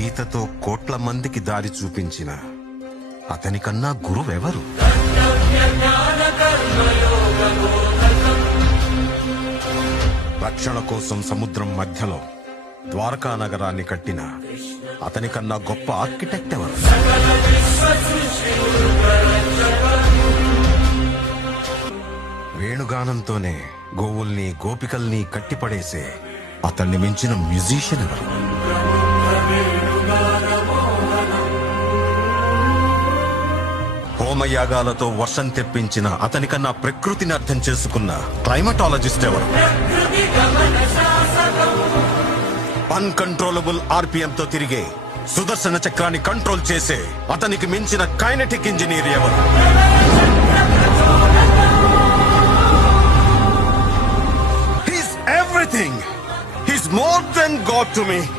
గీతతో కోట్ల మందికి దారి చూపించిన అతనికన్నా గురువెవరు? రక్షణ కోసం సముద్రం మధ్యలో ద్వారకా నగరాన్ని కట్టిన అతనికన్నా గొప్ప ఆర్కిటెక్ట్ ఎవరు? వేణుగానంతోనే గోవుల్ని గోపికల్ని కట్టిపడేసే అతన్ని మించిన మ్యూజిషియన్ ఎవరు? హోమయాగాలతో వర్షం తెప్పించిన అతనికన్నా ప్రకృతిని అర్థం చేసుకున్న క్లైమటాలజిస్ట్ ఎవరు? అన్కంట్రోలబుల్ ఆర్పిఎం తో తిరిగే సుదర్శన చక్రాన్ని కంట్రోల్ చేసే అతనికి మించిన కైనెటిక్ ఇంజనీర్ ఎవరు? He's everything. He's more than God to me.